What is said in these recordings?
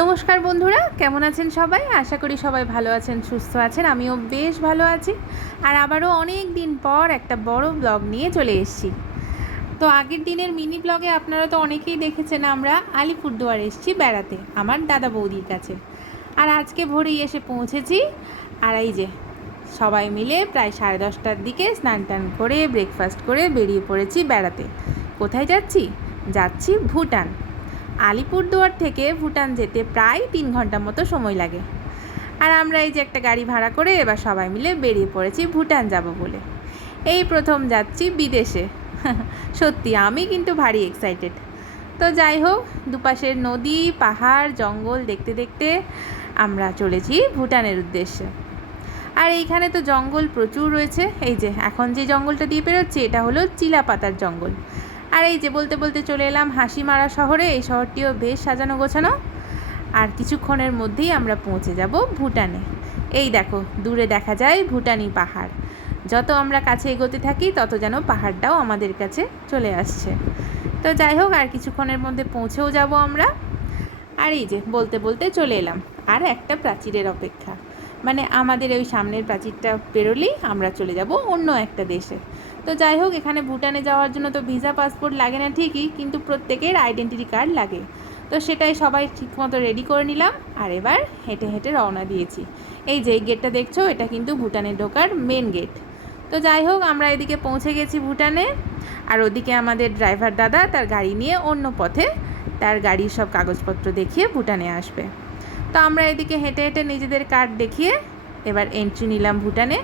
নমস্কার বন্ধুরা, কেমন আছেন সবাই? আশা করি সবাই ভালো আছেন, সুস্থ আছেন। আমিও বেশ ভালো আছি। আর আবারও অনেক দিন পর একটা বড় ব্লগ নিয়ে চলে এসেছি। তো আগের দিনের মিনি ব্লগে আপনারা তো অনেকেই দেখেছেন আমরা আলিপুরদুয়ার এসেছি বেড়াতে আমার দাদা বৌদির কাছে। আর আজকে ভোরেই এসে পৌঁছেছি। আর এই যে সবাই মিলে প্রায় 10:30টার দিকে স্নান টান করে ব্রেকফাস্ট করে বেরিয়ে পড়েছি বেড়াতে। কোথায় যাচ্ছি? যাচ্ছি ভুটান। আলিপুরদুয়ার থেকে ভুটান যেতে প্রায় 3 ঘন্টা মতো সময় লাগে। আর আমরা এই যে একটা গাড়ি ভাড়া করে এবার সবাই মিলে বেরিয়ে পড়েছি ভুটান যাব বলে। এই প্রথম যাচ্ছি বিদেশে। সত্যি আমি কিন্তু ভারী এক্সাইটেড। তো যাই হোক, দুপাশের নদী পাহাড় জঙ্গল দেখতে দেখতে আমরা চলেছি ভুটানের উদ্দেশ্যে। আর এইখানে তো জঙ্গল প্রচুর রয়েছে। এই যে এখন যে জঙ্গলটা দিয়ে বেরোচ্ছে এটা হলো চিলাপাতার জঙ্গল। আর এই যে বলতে বলতে চলে এলাম হাসিমারা শহরে। এই শহরটিও বেশ সাজানো গোছানো। আর কিছুক্ষণের মধ্যেই আমরা পৌঁছে যাব ভুটানে। এই দেখো দূরে দেখা যায় ভুটানি পাহাড়। যত আমরা কাছে এগোতে থাকি তত যেন পাহাড়টাও আমাদের কাছে চলে আসছে। তো যাই হোক, আর কিছুক্ষণের মধ্যে পৌঁছেও যাব আমরা। আর এই যে বলতে বলতে চলে এলাম আর একটা প্রাচীরের অপেক্ষা। মানে আমাদের ওই সামনের প্রাচীরটা পেরোলেই আমরা চলে যাব অন্য একটা দেশে। তো যাই হোক, এখানে ভুটানে যাওয়ার জন্য তো ভিসা পাসপোর্ট লাগে না ঠিকই, কিন্তু প্রত্যেকের আইডেন্টিটি কার্ড লাগে। তো সেটাই সবাই ঠিকমতো রেডি করে নিলাম। আর এবার হেঁটে হেঁটে রওনা দিয়েছি। এই যে গেটটা দেখছো, এটা কিন্তু ভুটানে ঢোকার মেন গেট। তো যাই হোক, আমরা এদিকে পৌঁছে গেছি ভুটানে। আর ওদিকে আমাদের ড্রাইভার দাদা তার গাড়ি নিয়ে অন্য পথে তার গাড়ির সব কাগজপত্র দেখিয়ে ভুটানে আসবে। তো আমরা এদিকে হেঁটে হেঁটে নিজেদের কার্ড দেখিয়ে এবার এন্ট্রি নিলাম ভুটানে।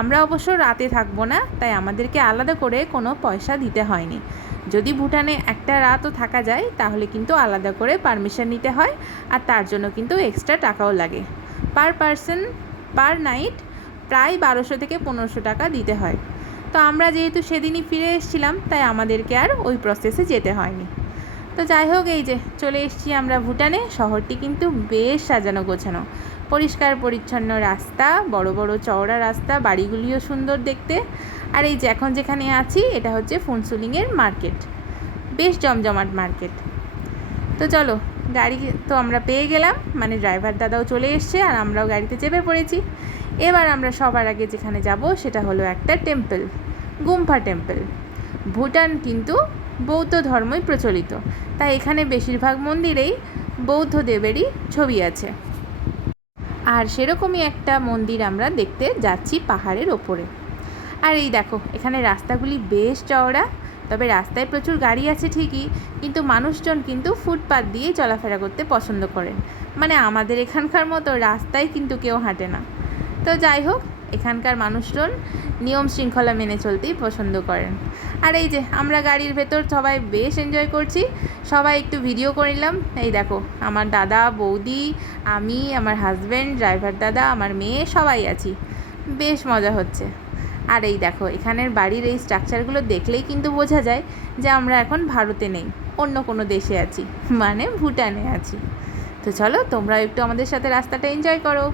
আমরা অবশ্য রাতে থাকবো না, তাই আমাদেরকে আলাদা করে কোনো পয়সা দিতে হয়নি। যদি ভুটানে একটা রাতও থাকা যায় তাহলে কিন্তু আলাদা করে পারমিশন নিতে হয়। আর তার জন্য কিন্তু এক্সট্রা টাকাও লাগে। পার পারসন পার নাইট প্রায় 1200 থেকে 1500 টাকা দিতে হয়। তো আমরা যেহেতু সেদিনই ফিরে এসেছিলাম তাই আমাদেরকে আর ওই প্রসেসে যেতে হয়নি। তো যাই হোক, এই যে চলে এসেছি আমরা ভুটানে। শহরটি কিন্তু বেশ সাজানো গোছানো, পরিষ্কার পরিচ্ছন্ন রাস্তা, বড় বড় চওড়া রাস্তা, বাড়িগুলিও সুন্দর দেখতে। আর এই যে এখন যেখানে আছি এটা হচ্ছে ফুনসুলিংয়ের মার্কেট, বেশ জমজমাট মার্কেট। তো চলো, গাড়ি তো আমরা পেয়ে গেলাম, মানে ড্রাইভার দাদাও চলে এসছে আর আমরাও গাড়িতে চেপে পড়েছি। এবার আমরা সবার আগে যেখানে যাব সেটা হলো একটা টেম্পল, গুম্ফা টেম্পল। ভুটান কিন্তু বৌদ্ধ ধর্মই প্রচলিত, তাই এখানে বেশিরভাগ মন্দিরেই বৌদ্ধ দেবেরই ছবি আছে। আর সেরকমই একটা মন্দির আমরা দেখতে যাচ্ছি পাহাড়ের ওপরে। আর এই দেখো এখানে রাস্তাগুলি বেশ চওড়া, তবে রাস্তায় প্রচুর গাড়ি আছে ঠিকই, কিন্তু মানুষজন কিন্তু ফুটপাত দিয়ে চলাফেরা করতে পছন্দ করেন। মানে আমাদের এখানকার মতো রাস্তায় কিন্তু কেউ হাঁটে না। তো যাই হোক, এখানকার মানুষজন নিয়ম শৃঙ্খলা মেনে চলতেই পছন্দ করেন। আর এই যে আমরা গাড়ির ভেতর সবাই বেশ এনজয় করছি, সবাই একটু ভিডিও করে নিলাম। এই দেখো আমার দাদা বৌদি, আমি, আমার হাজব্যান্ড, ড্রাইভার দাদা, আমার মেয়ে, সবাই আছি, বেশ মজা হচ্ছে। আর এই দেখো এখানের বাড়ির এই স্ট্রাকচারগুলো দেখলেই কিন্তু বোঝা যায় যে আমরা এখন ভারতে নেই, অন্য কোনো দেশে আছি, মানে ভুটানে আছি। তো চলো তোমরা একটু আমাদের সাথে রাস্তাটা এনজয় করো।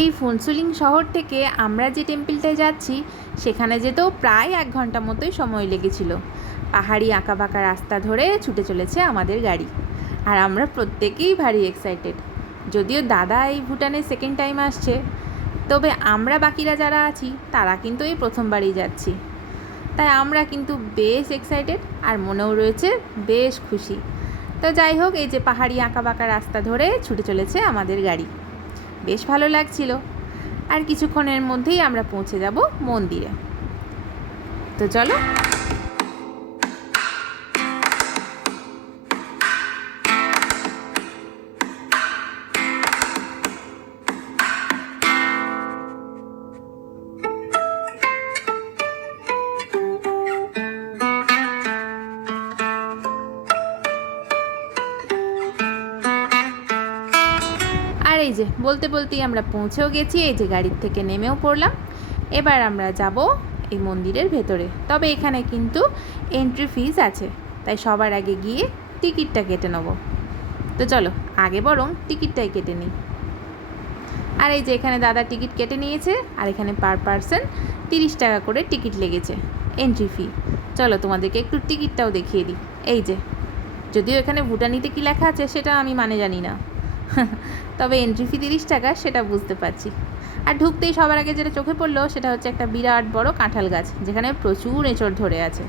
এই ফুনসুলিং শহর থেকে আমরা যে টেম্পলটায় যাচ্ছি সেখানে যেতেও প্রায় 1 ঘন্টা মতোই সময় লেগেছিল। পাহাড়ি আঁকাবাঁকা রাস্তা ধরে ছুটে চলেছে আমাদের গাড়ি। আর আমরা প্রত্যেকেই ভারী এক্সাইটেড। যদিও দাদা এই ভুটানে সেকেন্ড টাইম আসছে, তবে আমরা বাকিরা যারা আছি তারা কিন্তু এই প্রথমবারই যাচ্ছি। তাই আমরা কিন্তু বেশ এক্সাইটেড আর মনেও রয়েছে বেশ খুশি। তো যাই হোক, এই যে পাহাড়ি আঁকাবাঁকা রাস্তা ধরে ছুটে চলেছে আমাদের গাড়ি, বেশ ভালো লাগছিল। আর কিছুক্ষণের মধ্যেই আমরা পৌঁছে যাব মন্দিরে। তো চলো। আর এই যে বলতে বলতেই আমরা পৌঁছেও গেছি। এই যে গাড়ির থেকে নেমেও পড়লাম। এবার আমরা যাব এই মন্দিরের ভেতরে। তবে এখানে কিন্তু এন্ট্রি ফিস আছে, তাই সবার আগে গিয়ে টিকিটটা কেটে নেব। তো চলো আগে বরং টিকিটটাই কেটে নিই। আর এই যে এখানে দাদা টিকিট কেটে নিয়েছে, আর এখানে পার পারসন 30 টাকা করে টিকিট লেগেছে এন্ট্রি ফি। চলো তোমাদেরকে একটু টিকিটটাও দেখিয়ে দিই। এই যে, যদিও এখানে ভুটানিতে কী লেখা আছে সেটা আমি জানি না, তবে এন্ট্রি ফি 30 টাকা সেটা বুঝতে পারছি। আর ঢুকতেই সবার আগে যেটা চোখে পড়লো সেটা হচ্ছে একটা বিরাট বড় কাঁঠাল গাছ, যেখানে প্রচুর এঁচড় ধরে আছে।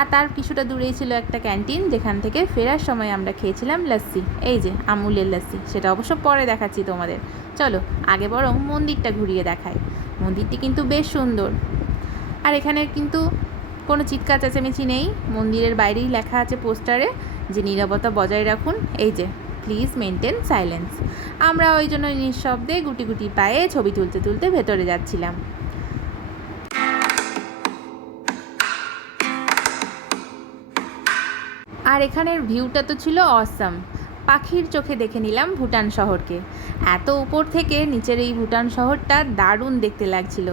আর তার কিছুটা দূরেই ছিল একটা ক্যান্টিন, যেখান থেকে ফেরার সময় আমরা খেয়েছিলাম লস্যি। এই যে আমুলের লস্যি, সেটা অবশ্য পরে দেখাচ্ছি তোমাদের। চলো আগে বরং মন্দিরটা ঘুরিয়ে দেখাই। মন্দিরটি কিন্তু বেশ সুন্দর। আর এখানে কিন্তু কোনো চিৎকার চেঁচামেচি নেই, মন্দিরের বাইরেই লেখা আছে পোস্টারে যে নীরবতা বজায় রাখুন। এই যে প্লিজ মেনটেন সাইলেন্স। আমরা ওই জন্য নিঃশব্দে গুটি গুটি পায়ে ছবি তুলতে তুলতে ভেতরে যাচ্ছিলাম। আর এখানের ভিউটা তো ছিল অসাম। পাখির চোখে দেখে নিলাম ভুটান শহরকে। এত উপর থেকে নিচের এই ভুটান শহরটা দারুণ দেখতে লাগছিল।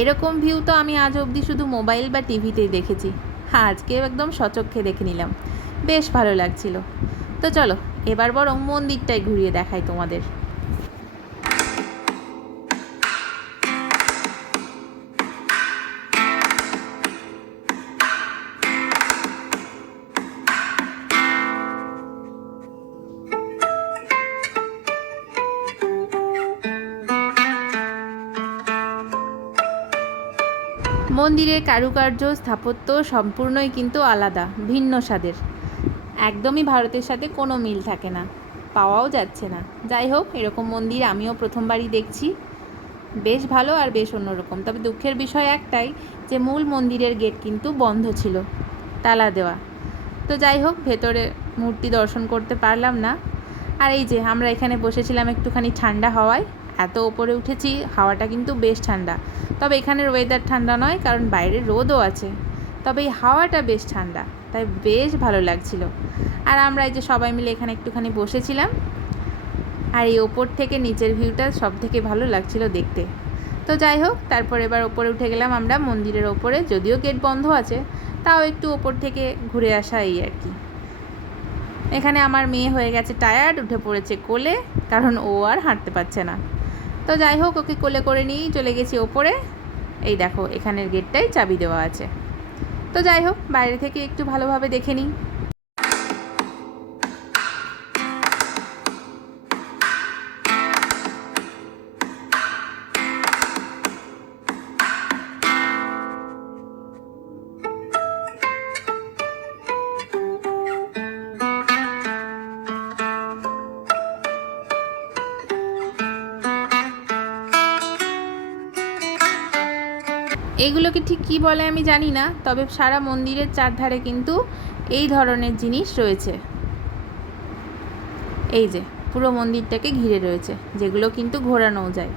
এরকম ভিউ তো আমি আজ অবধি শুধু মোবাইল বা টিভিতেই দেখেছি, আজকে একদম সচক্ষে দেখে নিলাম, বেশ ভালো লাগছিল। তো চলো এবার বরং মন্দিরটাই ঘুরিয়ে দেখাই তোমাদের। মন্দিরের কারুকার্য স্থাপত্য সম্পূর্ণই কিন্তু আলাদা, ভিন্ন স্বাদের। একদমই ভারতের সাথে কোনো মিল থাকে না, পাওয়াও যাচ্ছে না। যাই হোক, এরকম মন্দির আমিও প্রথমবারই দেখছি, বেশ ভালো আর বেশ অন্যরকম। তবে দুঃখের বিষয় একটাই, যে মূল মন্দিরের গেট কিন্তু বন্ধ ছিল, তালা দেওয়া। তো যাই হোক, ভেতরে মূর্তি দর্শন করতে পারলাম না। আর এই যে আমরা এখানে বসেছিলাম একটুখানি ঠান্ডা হাওয়ায়। এত ওপরে উঠেছি, হাওয়াটা কিন্তু বেশ ঠান্ডা। তবে এখানের ওয়েদার ঠান্ডা নয়, কারণ বাইরে রোদও আছে, তবে এই হাওয়াটা বেশ ঠান্ডা, তাই বেশ ভালো লাগছিল। আর আমরা এই যে সবাই মিলে এখানে একটুখানি বসেছিলাম, আর এই ওপর থেকে নিচের ভিউটা সব থেকে ভালো লাগছিল দেখতে। তো যাই হোক, তারপর এবার ওপরে উঠে গেলাম আমরা মন্দিরের ওপরে। যদিও গেট বন্ধ আছে, তাও একটু ওপর থেকে ঘুরে আসা এই আর কি। এখানে আমার মেয়ে হয়ে গেছে টায়ার্ড, উঠে পড়েছে কোলে, কারণ ও আর হাঁটতে পারছে না। তো যাই হোক, ওকে কোলে করে নিয়েই চলে গেছি ওপরে। এই দেখো, এখানের গেটটাই চাবি দেওয়া আছে। তো যাই হোক, বাইরে থেকে একটু ভালোভাবে দেখে নিই। এগুলোকে ঠিক কী বলে আমি জানি না, তবে সারা মন্দিরের চারধারে কিন্তু এই ধরনের জিনিস রয়েছে। এই যে পুরো মন্দিরটাকে ঘিরে রয়েছে, যেগুলো কিন্তু ঘোরানোও যায়।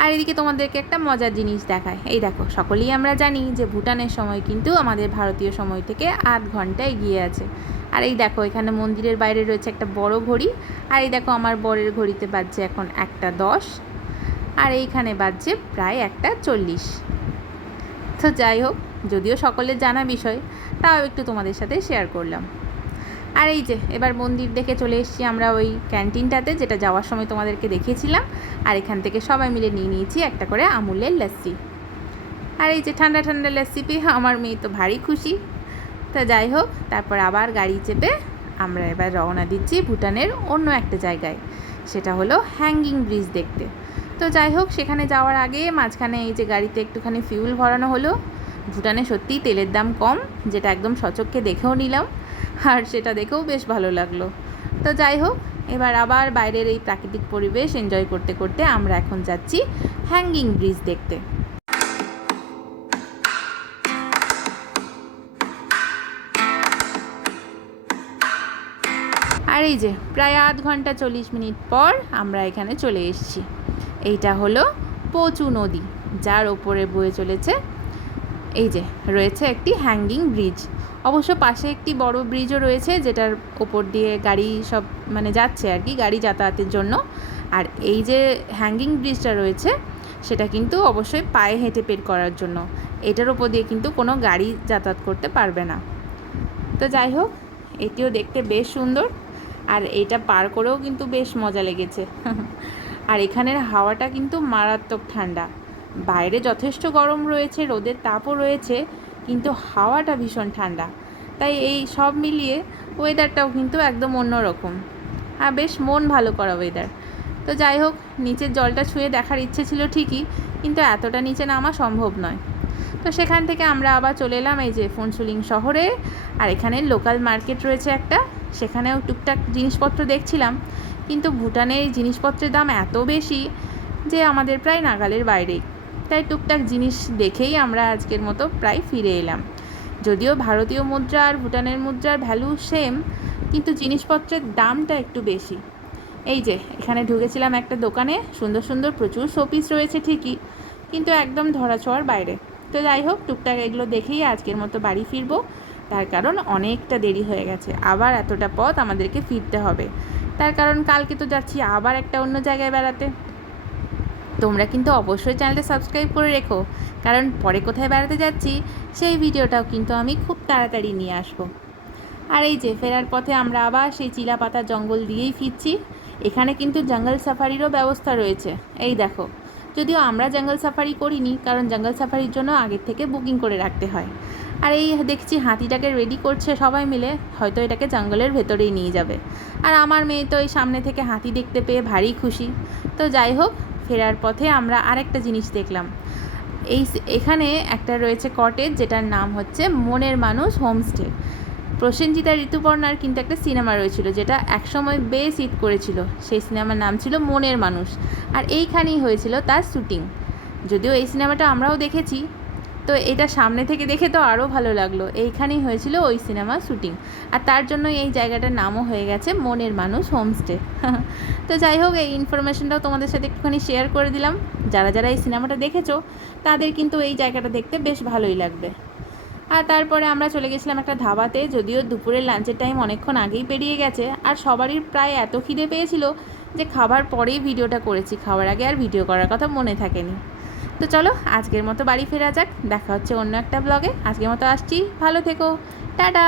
আর এদিকে তোমাদেরকে একটা মজার জিনিস দেখায়। এই দেখো, সকলেই আমরা জানি যে ভুটানের সময় কিন্তু আমাদের ভারতীয় সময় থেকে 8 ঘন্টা এগিয়ে আছে। আর এই দেখো, এখানে মন্দিরের বাইরে রয়েছে একটা বড় ঘড়ি। আর এই দেখো, আমার বরের ঘড়িতে বাজছে এখন 1টা 10, আর এইখানে বাজছে প্রায় 1টা 40। তো যাই হোক, যদিও সকলের জানা বিষয়, তাও একটু তোমাদের সাথে শেয়ার করলাম। আর এই যে এবার মন্দির দেখে চলে এসেছি আমরা ওই ক্যান্টিনটাতে, যেটা যাওয়ার সময় তোমাদেরকে দেখিয়েছিলাম। আর এখান থেকে সবাই মিলে নিয়ে নিয়েছি একটা করে আমুলের লস্যি। আর এই যে ঠান্ডা ঠান্ডা লস্যি পেয়ে আমার মেয়ে তো ভারী খুশি। তা যাই হোক, তারপর আবার গাড়ি চেপে আমরা এবার রওনা দিচ্ছি ভুটানের অন্য একটা জায়গায়, সেটা হলো হ্যাঙ্গিং ব্রিজ দেখতে। তো যাই হোক, সেখানে যাওয়ার আগে মাঝখানে এই যে গাড়িতে একটুখানি ফিউল ভরানো হলো। ভুটানে সত্যিই তেলের দাম কম, যেটা একদম সচক্ষে দেখেও নিলাম, আর সেটা দেখেও বেশ ভালো লাগলো। তো যাই হোক, এবার আবার বাইরের এই প্রাকৃতিক পরিবেশ এনজয় করতে করতে আমরা এখন যাচ্ছি হ্যাঙ্গিং ব্রিজ দেখতে। আর এই যে প্রায় 8 ঘন্টা 40 মিনিট পর আমরা এখানে চলে এসেছি। এইটা হলো পচু নদী, যার ওপরে বয়ে চলেছে এই যে রয়েছে একটি হ্যাঙ্গিং ব্রিজ। অবশ্য পাশে একটি বড় ব্রিজও রয়েছে, যেটার ওপর দিয়ে গাড়ি সব যাচ্ছে আর কি, গাড়ি যাতায়াতের জন্য। আর এই যে হ্যাঙ্গিং ব্রিজটা রয়েছে, সেটা কিন্তু অবশ্যই পায়ে হেঁটে পের করার জন্য। এটার ওপর দিয়ে কিন্তু কোনো গাড়ি যাতায়াত করতে পারবে না। তো যাই হোক, এটিও দেখতে বেশ সুন্দর, আর এটা পার করেও কিন্তু বেশ মজা লেগেছে। আর এখানের হাওয়াটা কিন্তু মারাত্মক ঠান্ডা। বাইরে যথেষ্ট গরম রয়েছে, রোদের তাপও রয়েছে, কিন্তু হাওয়াটা ভীষণ ঠান্ডা। তাই এই সব মিলিয়ে ওয়েদারটাও কিন্তু একদম অন্যরকম, আর বেশ মন ভালো করা ওয়েদার। তো যাই হোক, নিচের জলটা ছুঁয়ে দেখার ইচ্ছে ছিল ঠিকই, কিন্তু এতটা নিচে নামা সম্ভব নয়। তো সেখান থেকে আমরা আবার চলে এলাম এই যে ফোনসুলিং শহরে। আর এখানে লোকাল মার্কেট রয়েছে একটা, সেখানেও টুকটাক জিনিসপত্র দেখছিলাম, কিন্তু ভুটানের এই জিনিসপত্রের দাম এত বেশি যে আমাদের প্রায় নাগালের বাইরেই। তাই টুকটাক জিনিস দেখেই আমরা আজকের মতো প্রায় ফিরে এলাম। যদিও ভারতীয় মুদ্রা আর ভুটানের মুদ্রার ভ্যালু সেম, কিন্তু জিনিসপত্রের দামটা একটু বেশি। এই যে এখানে ঢুকেছিলাম একটা দোকানে, সুন্দর সুন্দর প্রচুর শোপিস রয়েছে ঠিকই, কিন্তু একদম ধরাছোঁয়ার বাইরে। তো যাই হোক, টুকটাক এগুলো দেখেই আজকের মতো বাড়ি ফিরবো, তার কারণ অনেকটা দেরি হয়ে গেছে, আবার এতটা পথ আমাদেরকে ফিরতে হবে। তার কারণ কালকে তো যাচ্ছি আবার একটা অন্য জায়গায় বেড়াতে। তোমরা কিন্তু অবশ্যই চ্যানেলটা সাবস্ক্রাইব করে রেখো, কারণ পরে কোথায় বেড়াতে যাচ্ছি সেই ভিডিওটাও কিন্তু আমি খুব তাড়াতাড়ি নিয়ে আসবো। আর এই যে ফেরার পথে আমরা আবার সেই চিলাপাতা জঙ্গল দিয়েই ফিরছি। এখানে কিন্তু জঙ্গল সাফারিরও ব্যবস্থা রয়েছে, এই দেখো। যদিও আমরা জঙ্গল সাফারি করিনি, কারণ জঙ্গল সাফারির জন্য আগের থেকে বুকিং করে রাখতে হয়। আর এই দেখছি হাতিটাকে রেডি করছে সবাই মিলে, হয়তো এটাকে জঙ্গলের ভেতরেই নিয়ে যাবে। আর আমার মেয়ে তো এই সামনে থেকে হাতি দেখতে পেয়ে ভারী খুশি। তো যাই হোক, ফেরার পথে আমরা আরেকটা জিনিস দেখলাম। এখানে একটা রয়েছে কটেজ, যেটার নাম হচ্ছে মনের মানুষ হোমস্টে। প্রসেনজিৎ আর ঋতুপর্ণার কিন্তু একটা সিনেমা রয়েছিল, যেটা একসময় বেশ হিট করেছিল। সেই সিনেমার নাম ছিল মনের মানুষ, আর এইখানেই হয়েছিল তার শ্যুটিং। যদিও এই সিনেমাটা আমরাও দেখেছি, তো এটা সামনে থেকে দেখে তো আরও ভালো লাগলো। এইখানেই হয়েছিল ওই সিনেমার শ্যুটিং, আর তার জন্য এই জায়গাটার নামও হয়ে গেছে মনের মানুষ হোমস্টে। তো যাই হোক, এই ইনফরমেশনটাও তোমাদের সাথে একটুখানি শেয়ার করে দিলাম। যারা যারা এই সিনেমাটা দেখেছো তাদের কিন্তু এই জায়গাটা দেখতে বেশ ভালোই লাগবে। আর তারপরে আমরা চলে গেছিলাম একটা ধাবাতে, যদিও দুপুরের লাঞ্চের টাইম অনেকক্ষণ আগেই পেরিয়ে গেছে, আর সবারই প্রায় এত খিদে পেয়েছিল যে খাবার পরেই ভিডিওটা করেছি, খাওয়ার আগে আর ভিডিও করার কথা মনে থাকেনি। তো চলো আজকের মতো বাড়ি ফেরা যাক, দেখা হচ্ছে অন্য একটা ব্লগে। আজকের মতো আসছি, ভালো থেকো, টাটা।